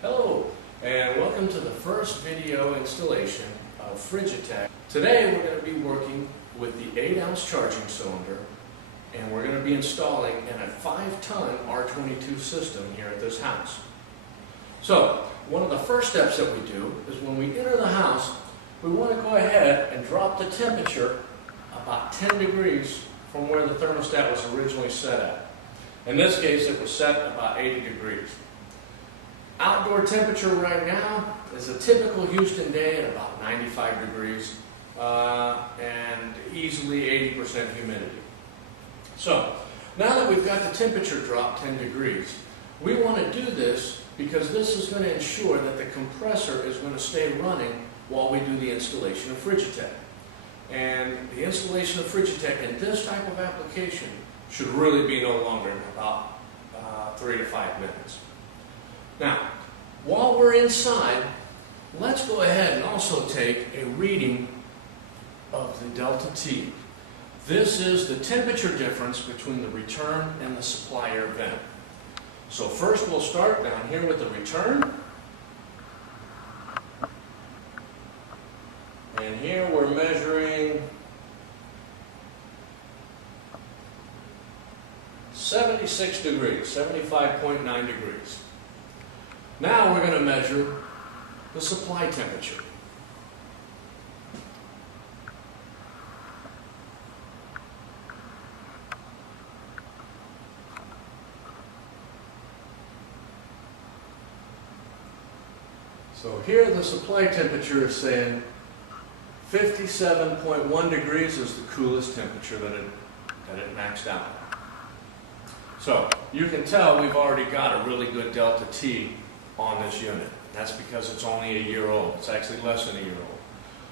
Hello, and welcome to the first video installation of Frigi-Tech. Today we're going to be working with the 8-ounce charging cylinder, and we're going to be installing in a 5-ton R22 system here at this house. So, one of the first steps that we do is when we enter the house, we want to go ahead and drop the temperature about 10 degrees from where the thermostat was originally set at. In this case, it was set about 80 degrees. Outdoor temperature right now is a typical Houston day at about 95 degrees and easily 80% humidity. So, now that we've got the temperature dropped 10 degrees, we want to do this because this is going to ensure that the compressor is going to stay running while we do the installation of Frigi-Tech. And the installation of Frigi-Tech in this type of application should really be no longer than about 3 to 5 minutes. Now, while we're inside, let's go ahead and also take a reading of the delta T. This is the temperature difference between the return and the supply air vent. So first we'll start down here with the return. And here we're measuring 76 degrees, 75.9 degrees. Now we're going to measure the supply temperature. So here the supply temperature is saying 57.1 degrees is the coolest temperature that it maxed out. So you can tell we've already got a really good delta T on this unit. That's because it's only a year old. It's actually less than a year old.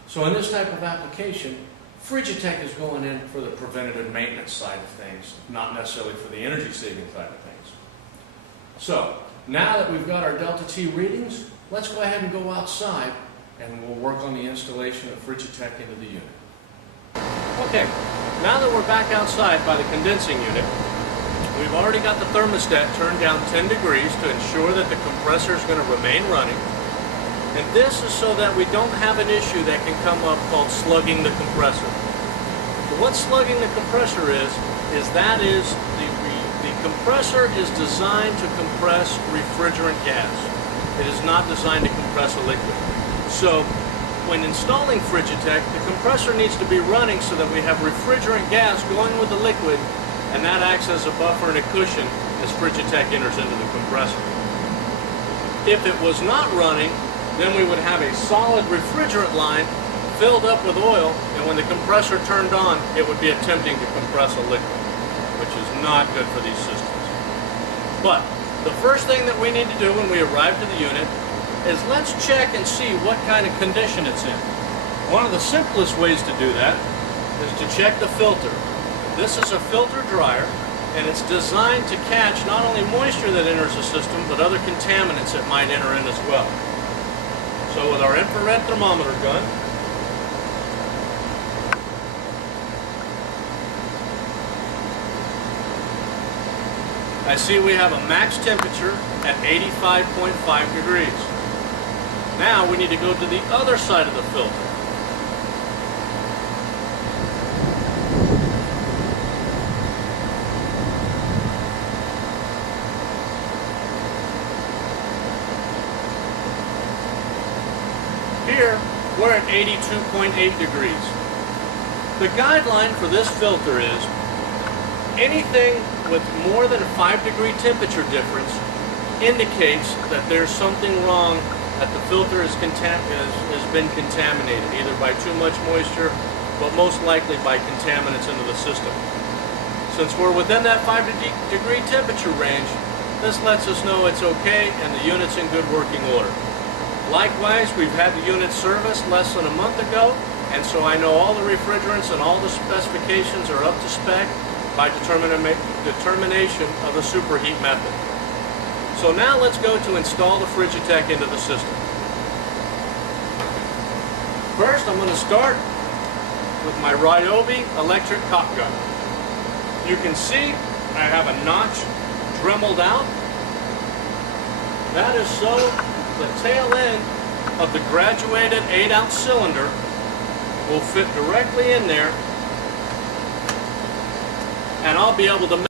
So in this type of application, Frigi-Tech is going in for the preventative maintenance side of things, not necessarily for the energy saving side of things. So now that we've got our delta T readings, let's go ahead and go outside and we'll work on the installation of Frigi-Tech into the unit. Okay, now that we're back outside by the condensing unit, we've already got the thermostat turned down 10 degrees to ensure that the compressor is going to remain running. And this is so that we don't have an issue that can come up called slugging the compressor. So what slugging the compressor is the compressor is designed to compress refrigerant gas. It is not designed to compress a liquid. So when installing Frigi-Tech, the compressor needs to be running so that we have refrigerant gas going with the liquid, and that acts as a buffer and a cushion as Frigi-Tech enters into the compressor. If it was not running, then we would have a solid refrigerant line filled up with oil, and when the compressor turned on, it would be attempting to compress a liquid, which is not good for these systems. But the first thing that we need to do when we arrive to the unit is let's check and see what kind of condition it's in. One of the simplest ways to do that is to check the filter. This is a filter dryer, and it's designed to catch not only moisture that enters the system, but other contaminants that might enter in as well. So with our infrared thermometer gun, I see we have a max temperature at 85.5 degrees. Now we need to go to the other side of the filter. Here, we're at 82.8 degrees. The guideline for this filter is anything with more than a 5-degree temperature difference indicates that there's something wrong, that the filter has been contaminated, either by too much moisture, but most likely by contaminants into the system. Since we're within that 5-degree temperature range, this lets us know it's okay and the unit's in good working order. Likewise, we've had the unit serviced less than a month ago, and so I know all the refrigerants and all the specifications are up to spec by determination of the superheat method. So now let's go to install the Frigi-Tech into the system. First, I'm going to start with my Ryobi electric caulk gun. You can see I have a notch dremeled out. That is so the tail end of the graduated 8-ounce cylinder will fit directly in there, and I'll be able to